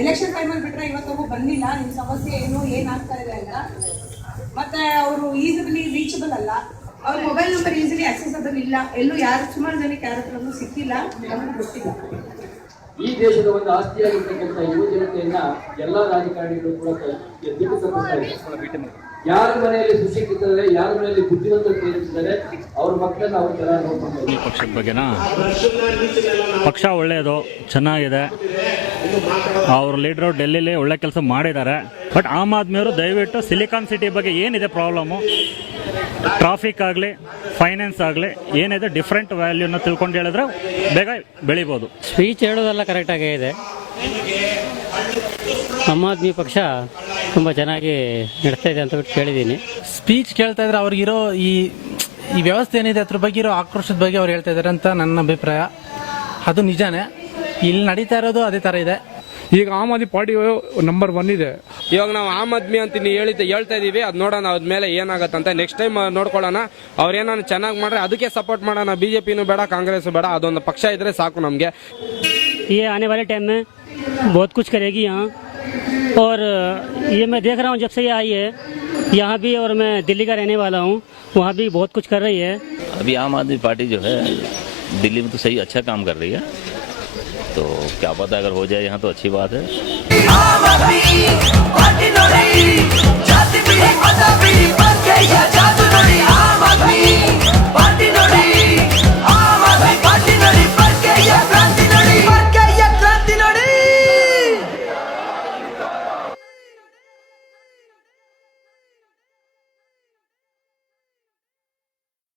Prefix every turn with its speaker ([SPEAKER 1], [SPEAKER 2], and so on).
[SPEAKER 1] Election ಟೈಮಲ್ಲಿ ಬಿಟ್ರೆ ಇವತ್ತೊಬ್ಬ ಬಂದಿಲ್ಲ ನಿಮ್ಮ ಸಮಸ್ಯೆ ಏನು ಏನಾಗ್ತಾ ಇದೆ ಅಂತ. ಮತ್ತೆ ಅವರು ಈಸಿಲಿ ರೀಚಬಲ್ ಅಲ್ಲ. ಅವ್ರ ಮೊಬೈಲ್ ನಂಬರ್ ಈಸಿಲಿ ಆಕ್ಸೆಸ್ ಇಲ್ಲ. ಎಲ್ಲೂ ಯಾರು ಸುಮಾರು ಜನಕ್ಕೆ ಯಾರ ಹತ್ರನೂ ಸಿಕ್ಕಿಲ್ಲ. ನಮಗೆ ಗೊತ್ತಿಲ್ಲ.
[SPEAKER 2] ಈ ದೇಶದ ಒಂದು ಆಸ್ತಿಯಾಗಿರ್ತಕ್ಕಂಥ ಯುವ ಜನತೆಯನ್ನ ಎಲ್ಲಾ ರಾಜಕಾರಣಿಗಳು ಕೂಡ ಯಾರ ಮನೆಯಲ್ಲಿ ಸುಶಿಕ್ಷಿತರೆ ಯಾರ ಮನೆಯಲ್ಲಿ ಬುದ್ಧಿವಂತ ಸೇರಿಸಿದ್ದಾರೆ ಅವ್ರ ಮಕ್ಕಳನ್ನ ಅವ್ರ ತರ ನೋಡ್ಕೊಂಡು
[SPEAKER 3] ಪಕ್ಷದ ಬಗ್ಗೆನಾ? ಪಕ್ಷ ಒಳ್ಳೆಯದು ಚೆನ್ನಾಗಿದೆ. ಅವ್ರ ಲೀಡರ್ ಡೆಲ್ಲಿಲಿ ಒಳ್ಳೆ ಕೆಲಸ ಮಾಡಿದ್ದಾರೆ. ಬಟ್ ಆಮ್ ಆದ್ಮಿಯವರು ದಯವಿಟ್ಟು ಸಿಲಿಕಾನ್ ಸಿಟಿ ಬಗ್ಗೆ ಏನಿದೆ ಪ್ರಾಬ್ಲಮ್ಮು ಟ್ರಾಫಿಕ್ ಆಗಲಿ ಫೈನಾನ್ಸ್ ಆಗಲಿ ಏನಿದೆ ಡಿಫ್ರೆಂಟ್ ವ್ಯಾಲ್ಯೂನ ತಿಳ್ಕೊಂಡು ಹೇಳಿದ್ರೆ ಬೇಗ ಬೆಳಿಬೋದು.
[SPEAKER 4] ಸ್ಪೀಚ್ ಹೇಳೋದೆಲ್ಲ ಕರೆಕ್ಟಾಗೇ ಇದೆ. ಆಮ್ ಆದ್ಮಿ ಪಕ್ಷ ತುಂಬ ಚೆನ್ನಾಗಿ ನಡೆಸ್ತಾ ಇದೆ ಅಂತ ಬಿಟ್ಟು ಕೇಳಿದ್ದೀನಿ.
[SPEAKER 5] ಸ್ಪೀಚ್ ಕೇಳ್ತಾ ಇದ್ರೆ ಅವ್ರಿಗಿರೋ ಈ ಈ ವ್ಯವಸ್ಥೆ ಏನಿದೆ ಅದ್ರ ಬಗ್ಗೆ ಇರೋ ಆಕ್ರೋಶದ ಬಗ್ಗೆ ಅವ್ರು ಹೇಳ್ತಾ ಇದ್ದಾರೆ ಅಂತ ನನ್ನ ಅಭಿಪ್ರಾಯ. ಅದು ನಿಜಾನೇ. ಇಲ್ಲಿ ನಡೀತಾ ಇರೋದು ಅದೇ ಥರ ಇದೆ
[SPEAKER 6] ಈಗ Aam Aadmi party number one ಇದೆ
[SPEAKER 7] ಇವಾಗ ನಾವು ಆಮ್ ಆದ್ಮಿ ಅಂತ ನೀವು ಹೇಳಿದ್ದೆ ಹೇಳ್ತಾ ಇದೀವಿ ಅದು ನೋಡೋಣ ಅದ್ಮೇಲೆ ಏನಾಗತ್ತಂತ ನೆಕ್ಸ್ಟ್ ಟೈಮ್ ನೋಡ್ಕೊಳ್ಳೋಣ ಅವ್ರು ಏನಾದ್ರು ಚೆನ್ನಾಗಿ ಮಾಡ್ರೆ ಅದಕ್ಕೆ ಸಪೋರ್ಟ್ ಮಾಡೋಣ ಬಿಜೆಪಿನೂ ಬೇಡ ಕಾಂಗ್ರೆಸ್ ಬೇಡ ಅದೊಂದು ಪಕ್ಷ ಇದ್ರೆ ಸಾಕು ನಮಗೆ
[SPEAKER 4] ये आने वाले टाइम में बहुत कुछ करेगी यहाँ और ये मैं देख रहा हूँ जब से ये आई है यहाँ भी और मैं दिल्ली का रहने वाला हूँ वहाँ भी बहुत कुछ कर रही है
[SPEAKER 8] अभी आम आदमी पार्टी जो है दिल्ली में तो सही अच्छा काम कर रही है तो क्या पता अगर हो जाए यहाँ तो अच्छी बात है।